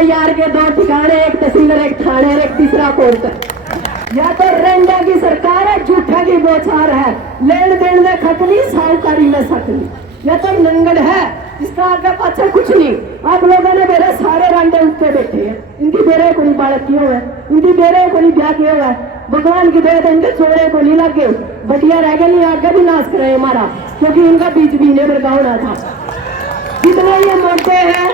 यार के दो ठिकाने, एक तहसीलदार, एक थाने और एक तीसरा कोर्ट। या तो रंडा की सरकार है, झूठा की बौछार है, लेन देन में खतली, साहूकारी में सकली। या तो नंगड़ है, इसका आगे पाछे कुछ नहीं। आप लोगों ने मेरे सारे रंडे उत्ते बैठे हैं, इनकी बेरे को नहीं बालक किया हुआ है, इनकी बेरे को नहीं ब्याह किया हुआ है। भगवान की दया इनके चोरे को नहीं लगे, बटिया रह गए, नहीं आगे भी नाश करे हमारा, क्योंकि इनका बीच बीने में गाँव था। जितने ये मोटे हैं,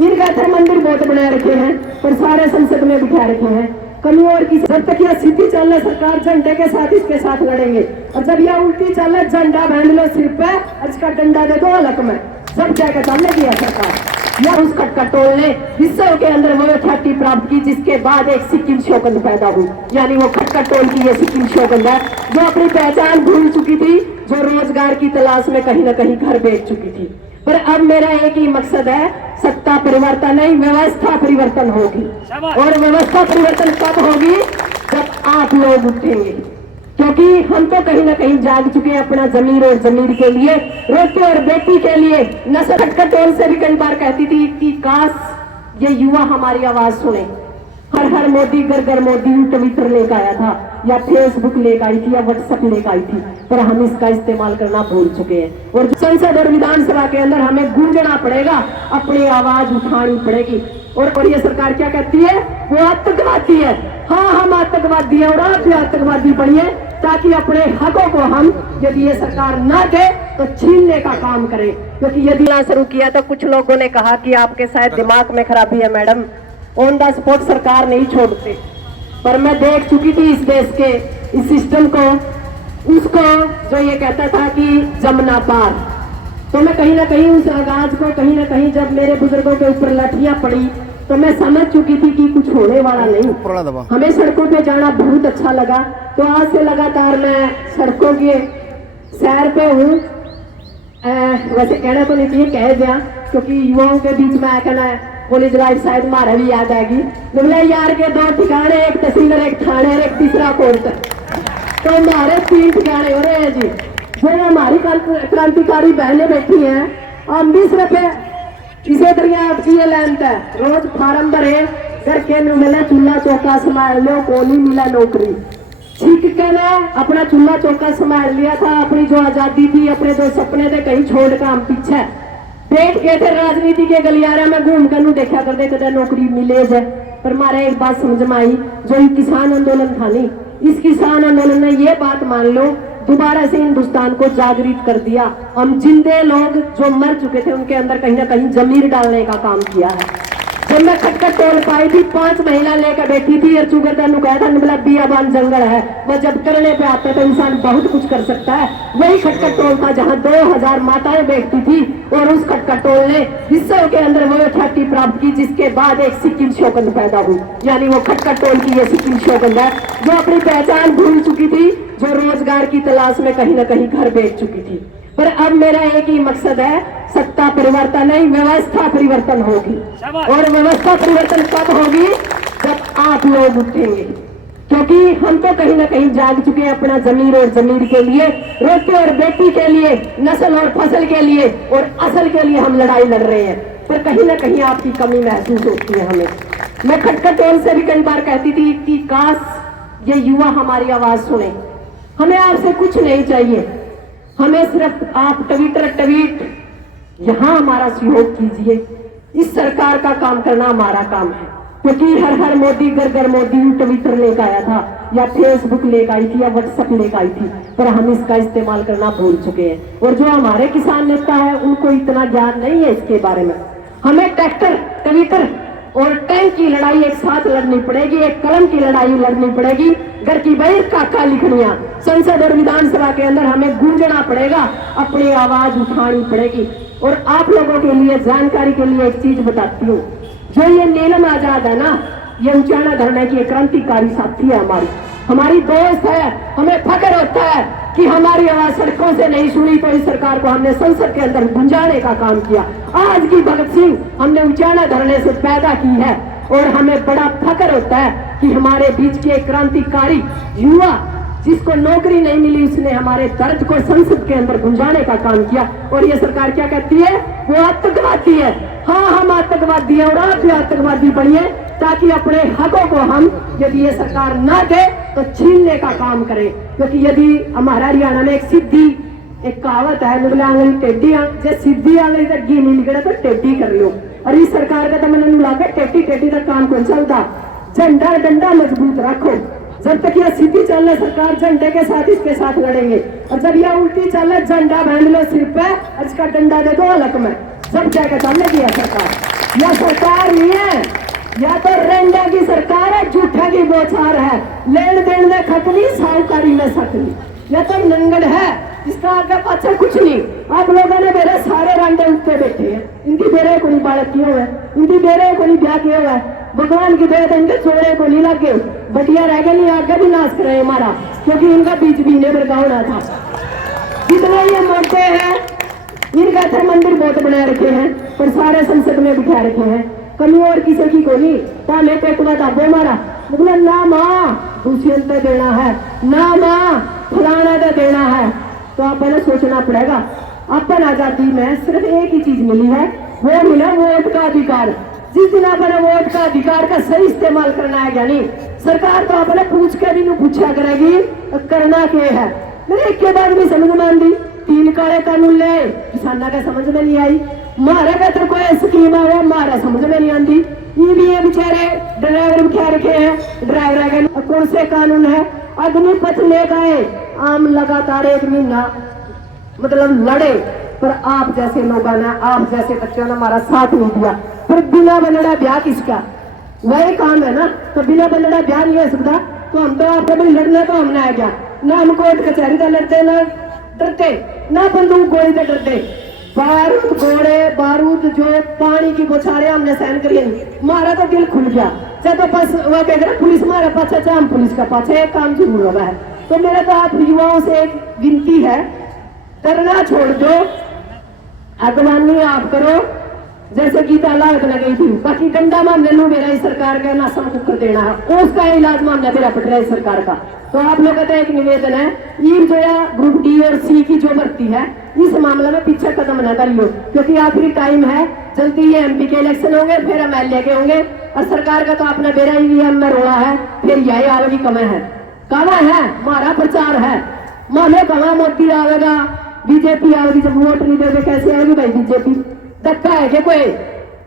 इनका थे मंदिर बहुत बना रखे हैं, पर सारे संसद में बिठा रखे हैं। कमी और किसी जब तक यह सीधी चल सरकार झंडे के साथ इसके साथ लड़ेंगे, और जब यह उल्टी चल झंडा बांध लो सिर पे, इसका डंडा दे दो अलग में, सब जाकर चलने दिया सरकार। यह उस खटका टोल ने विश्व के अंदर वो ख्याति प्राप्त की, जिसके बाद एक सिक्किम शौकंद पैदा हुई। यानी वो खटका टोल की ये सिक्किम शौकंद है, जो अपनी पहचान भूल चुकी थी, जो रोजगार की तलाश में कहीं न कहीं घर बेच चुकी थी। पर अब मेरा एक ही मकसद है, सत्ता परिवर्तन नहीं, व्यवस्था परिवर्तन होगी। और व्यवस्था परिवर्तन कब होगी? जब आप लोग उठेंगे, क्योंकि हम तो कहीं ना कहीं जाग चुके हैं अपना जमीर और जमीर के लिए, रोटी और बेटी के लिए। नशा खटका टोल से भी कई बार कहती थी कि काश ये युवा हमारी आवाज सुने। हर हर मोदी घर घर मोदी ट्विटर लेकर आया था, या फेसबुक लेकर आई थी, या व्हाट्सएप लेकर आई थी, पर हम इसका इस्तेमाल करना भूल चुके हैं। और संसद और विधानसभा के अंदर हमें गूंजना पड़ेगा, अपनी आवाज उठानी पड़ेगी। और ये सरकार क्या कहती है? वो आतंकवादी है। हाँ, हम आतंकवादी है, और आप भी आतंकवादी बनिए, ताकि अपने हकों को हम, यदि ये सरकार ना दे तो छीनने का काम करें। क्योंकि यदि ना शुरू किया तो कुछ लोगों ने कहा कि आपके शायद दिमाग में खराबी है मैडम, ऑन द स्पॉट सरकार नहीं छोड़ते। पर मैं देख चुकी थी इस देश के इस सिस्टम को, उसको जो ये कहता था कि जमना पार। तो मैं कहीं ना कहीं उस आगाज को, कहीं ना कहीं जब मेरे बुजुर्गों के ऊपर लाठियां पड़ी, तो मैं समझ चुकी थी कि कुछ होने वाला नहीं। हमें सड़कों पे जाना बहुत अच्छा लगा, तो आज से लगातार मैं सड़कों के सैर पे हूँ। वैसे कहना तो नहीं चाहिए, कह दिया, क्योंकि युवाओं के बीच में कहना पुलिस लाइफ शायद मारा भी याद आएगी। बोले यार के दो ठिकाने, एक तहसीलदार, एक थाने और एक तीसरा कोर्ट। तो हमारे 3 ठिकाने हो रहे हैं जी। जो हमारी क्रांतिकारी बहनें बैठी हैं, हम 20 रुपए इसे दरिया आपकी ये लेंथ है, रोज फार्म भरे, घर के मिले चूल्हा चौका संभाल लो, को नहीं मिला नौकरी। ठीक के ना अपना चूल्हा चौका संभाल लिया था, अपनी जो आजादी थी, अपने जो सपने थे कहीं छोड़ कर हम पीछे बैठ गए थे। राजनीति के गलियारे में घूम कर देखा करते कदे नौकरी मिले जाए। पर हमारे एक बात समझ में आई, जो किसान आंदोलन था नहीं, इस किसान आंदोलन ने ये बात मान लो दोबारा से हिंदुस्तान को जागृत कर दिया। हम जिंदे लोग जो मर चुके थे उनके अंदर कहीं ना कहीं जमीर डालने का काम किया है। जब मैं खटखट टोल पाई थी, 5 महिला लेकर बैठी थी, और चुगरदान कहा था निबला बियाबान जंगल है, वह जब करने पे आता तो इंसान बहुत कुछ कर सकता है। वही खटखट टोल था जहां 2000 माताएं बैठती थी, और उस खटखट टोल ने विश्व के अंदर वो ख्याति प्राप्त की, जिसके बाद एक सिक्किम शौकंद पैदा हुई। यानी वो खटखट टोल की ये सिक्किम शौकंद है, जो अपनी पहचान भूल चुकी थी, जो रोजगार की तलाश में कहीं ना कहीं घर बेच चुकी थी। पर अब मेरा एक ही मकसद है, सत्ता परिवर्तन नहीं, व्यवस्था परिवर्तन होगी। और व्यवस्था परिवर्तन कब होगी? जब आप लोग उठेंगे, क्योंकि हम तो कहीं ना कहीं जाग चुके हैं अपना जमीर और जमीर के लिए, रोटी और बेटी के लिए, नस्ल और फसल के लिए, और असल के लिए हम लड़ाई लड़ रहे हैं। पर कहीं ना कहीं आपकी कमी महसूस होती है हमें। मैं खटखट टोल से भी कई बार कहती थी कि काश ये युवा हमारी आवाज सुने। हमें आपसे कुछ नहीं चाहिए, हमें सिर्फ आप ट्वीट यहां हमारा सहयोग कीजिए। इस सरकार का काम करना हमारा काम है, क्योंकि हर हर मोदी घर घर मोदी ट्विटर लेकर आया था, या फेसबुक लेकर आई थी, या व्हाट्सएप लेकर आई थी, पर हम इसका इस्तेमाल करना भूल चुके हैं। और जो हमारे किसान नेता है उनको इतना ज्ञान नहीं है इसके बारे में। हमें ट्रैक्टर, ट्विटर और टैंक की लड़ाई एक साथ लड़नी पड़ेगी, एक कलम की लड़ाई लड़नी पड़ेगी। घर की बही काका लिखनिया, संसद और विधानसभा के अंदर हमें गूंजना पड़ेगा, अपनी आवाज उठानी पड़ेगी। और आप लोगों के लिए जानकारी के लिए एक चीज बताती हूँ, जो ये नीलम आजाद है ना, ये उचाना धरने की क्रांतिकारी साथी है, हमारी दोस्त है। हमें फख्र होता है कि हमारी आवाज सड़कों से नहीं सुनी, तो इस सरकार को हमने संसद के अंदर गुंजाने का काम किया। आज की भगत सिंह हमने उचाना धरने से पैदा की है, और हमें बड़ा फख्र होता है कि हमारे बीच के क्रांतिकारी युवा, जिसको नौकरी नहीं मिली, उसने हमारे दर्द को संसद के अंदर गुंजाने का काम किया। और ये सरकार क्या कहती है? वो आतंकवादी है। हाँ हम आतंकवादी हैं और आप भी आतंकवादी बनिए, ताकि अपने हकों को हम यदि ये सरकार ना दे तो छीनने का काम करें। क्योंकि यदि हमारा हरियाणा में एक कहावत है, मुगला आंगली टेढ़ी जो सीधी आंगली तक घी नहीं निकले तो टेढ़ी कर लो। और इस सरकार का तो मैंने मिलाकर टेढ़ी टेढ़ी तक काम कौन चलता। झंडा डंडा मजबूत रखो, जब तक यह सीधी चल रहा सरकार झंडे के साथ इसके साथ लड़ेंगे, और जब यह उल्टी चल रहा झंडा बांध लो सिर पे, इसका डंडा दे दो अलग में, सब जाकर चलने यह सरकार। यह सरकार नहीं है, या तो रेंडा की सरकार है, झूठा की बौछार है, लेन देन में खतनी साहूकारी में सकनी। यह तो नंगड़ है, इसका आगे पाछे कुछ नहीं। आप लोगों ने मेरे सारे रांडे उठते बैठे हैं, इनकी बेरे को नहीं बालक किए हुए, इनकी बेरे को नहीं ब्याह किया हुआ है, भगवान की दया इनके चोरे को नहीं लगे, बटिया रह गए नहीं, आगे भी नाश करे हमारा, क्योंकि इनका बीच भी ने बरगावना था। जितने ये मोटे हैं इनका थे मंदिर बहुत बना रखे हैं, पर सारे संसद में बिठा रखे हैं, कमी और किसी की को नहीं। पहले टेकुआ दाबो मारा, बोला ना माँ दुष्यंत देना है, ना माँ फलाना तो देना है। तो आप पहले सोचना पड़ेगा, अपन आजादी में सिर्फ एक ही चीज मिली है, वो मिला वोट का अधिकार। जिस दिन अपने वोट का अधिकार का सही इस्तेमाल करना है, यानी सरकार तो अपने पूछ के भी नहीं पूछा करेगी करना क्या है। मैंने एक के बाद भी समझ में आंदी, 3 काले कानून ले किसाना का समझ में नहीं आई, मारा का तो कोई स्कीम है वो मारा समझ में नहीं आंदी। ये भी ये बेचारे ड्राइवर बिठा रखे हैं, ड्राइवर के कौन से कानून है, अग्निपथ लेकर आए, आम लगातार 1 महीना मतलब लड़े, पर आप जैसे लोगों ने, आप जैसे बच्चों ने हमारा साथ नहीं दिया। फिर बिना बलड़ा ब्याह किसका, वही काम है ना, तो बिना बलड़ा ब्याह नहीं हो सकता। तो हम तो आपको भी लड़ने को हमने आ गया ना, हम कोर्ट कचहरी का लड़ते ना डरते, ना बंदूक गोली से डरते, बारूद घोड़े बारूद जो पानी की बौछारें हमने सहन करी नहीं, हमारा तो दिल खुल गया। चाहे तो बस वह कह रहे पुलिस हमारे पाछे, चाहे हम पुलिस का पाछे, एक काम जरूर होगा है। तो मेरा तो आप युवाओं से एक विनती है, डरना छोड़ दो, अगवानी आप करो, जैसे गीता लाल गई थी। बाकी डंडा मामले लो मेरा इस सरकार का ना सब कर देना है, उसका इलाज मामला मेरा पट रहा है इस सरकार का। तो आप लोगों का एक निवेदन है, ये जो है ग्रुप डी और सी की जो भर्ती है, इस मामले में पीछे कदम न करियो, क्योंकि आखिरी टाइम है, जल्दी ये एमपी के इलेक्शन होंगे, फिर एमएलए के होंगे, और सरकार का तो अपना बेरा ईवीएम में रोड़ा है, फिर यही आवेगी कमे है, कमा है हमारा प्रचार है, मानो कमा मोदी आवेगा, बीजेपी आवेगी, जब वोट नहीं देवे कैसे आएगी भाई बीजेपी, धक्का है क्या कोई।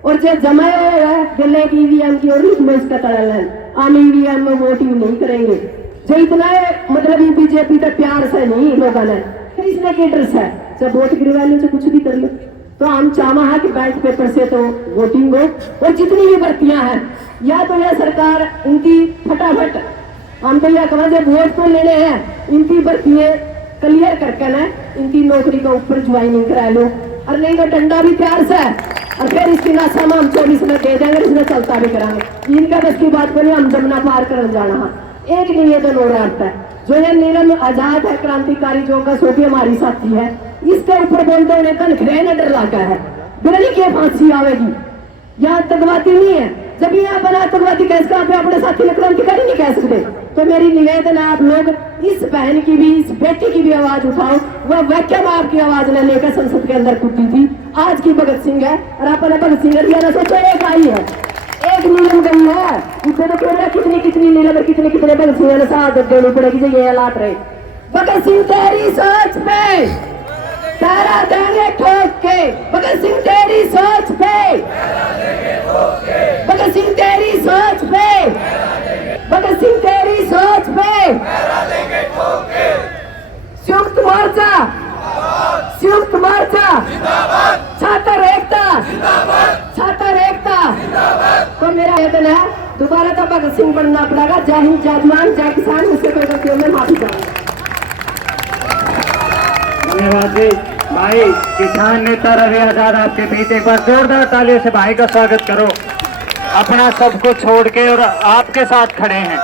और जो जमाए है गले की ईवीएम की और इसका तरल है, आम ईवीएम में वोटिंग नहीं करेंगे, जो इतना मतलब बीजेपी तो प्यार से नहीं लोगों ने, फिर इसने के डर है, जब वोट गिरवा लो तो कुछ भी कर लो। तो हम चाहना है कि बैलेट पेपर से तो वोटिंग हो, और जितनी भी भर्तियां हैं, या तो यह सरकार इनकी फटाफट, हम तो यह कहा जब वोट तो लेने हैं, इनकी भर्तियां क्लियर करके ना इनकी नौकरी का ऊपर ज्वाइनिंग करा लो, और नहीं तो डंडा भी प्यार से, और फिर इसकी नासामा हम 24 में दे देंगे, इसमें चलता भी कराएंगे। इनका बस की बात करें, हम जमुना पार कर जाना है। एक निवेदन हो रहा है, जो ये नीलम आजाद है, क्रांतिकारी जो का सो भी हमारी साथी है, इसके ऊपर बोलते उन्हें कनखरे न डर लगा है, बिरली की फांसी आवेगी, यहाँ आतंकवादी नहीं है। जब ये अपना आतंकवादी कैसे आप अपने साथी ने क्रांतिकारी नहीं कह सकते। तो मेरी निवेदन है, आप लोग इस बहन की भी, इस बेटी की भी आवाज उठाओ। वह वैक्यूम आपकी आवाज ने लेकर संसद के अंदर कूदी थी, आज की भगत सिंह है, और अपने भगत सिंह ना सोचो एक आई है, एक नीलम गई है, इससे तो कह रहा कितनी कितनी नीलम और कितने कितने भगत सिंह ने साथ देनी पड़ेगी जो ये हालात रहे। भगत सिंह तेरी सोच पे तारा देंगे ठोक के, भगत सिंह तेरी सोच पे, भगत सिंह तेरी सोच पे, भगत सिंह तेरी सोच पे, संयुक्त मोर्चा, संयुक्त मोर्चा, छात्र एकता, छात्र एकता। तो मेरा निवेदन है, दोबारा तो भगत सिंह बनना पड़ेगा। जय हिंद, जय जवान, जय किसान। मुझसे कोई गलतियों में माफी चाहूंगा। धन्यवाद जी। भाई किसान नेता रवि आजाद आपके बीच, एक बार जोरदार तालियों से भाई का स्वागत करो। अपना सब कुछ छोड़ के और आपके साथ खड़े हैं।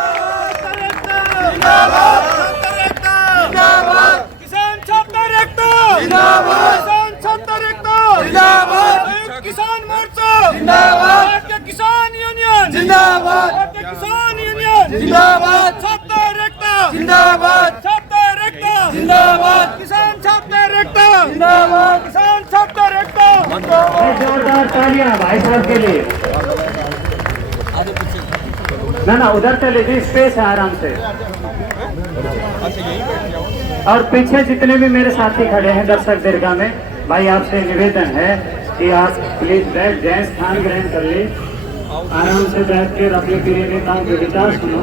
किसान छात्र एकता जिंदाबाद, किसान छात्र एकता जिंदाबाद, किसान मोर्चा जिंदाबाद, भारतीय किसान यूनियन जिंदाबाद, भारतीय किसान यूनियन जिंदाबाद, छात्र एकता जिंदाबाद, छात्र एकता जिंदाबाद, किसान छात्र एकता जिंदाबाद, किसान छात्र एकता। जोरदार तालियां भाई साहब के लिए। ना उधर चले जी, स्पेस है आराम से। और पीछे जितने भी मेरे साथी खड़े हैं दर्शक दीर्घा में, भाई आपसे निवेदन है कि आप प्लीज बैठ जाए, स्थान ग्रहण कर ले, आराम से बैठ कर अपने प्रिय नेताओं के विचार सुनो।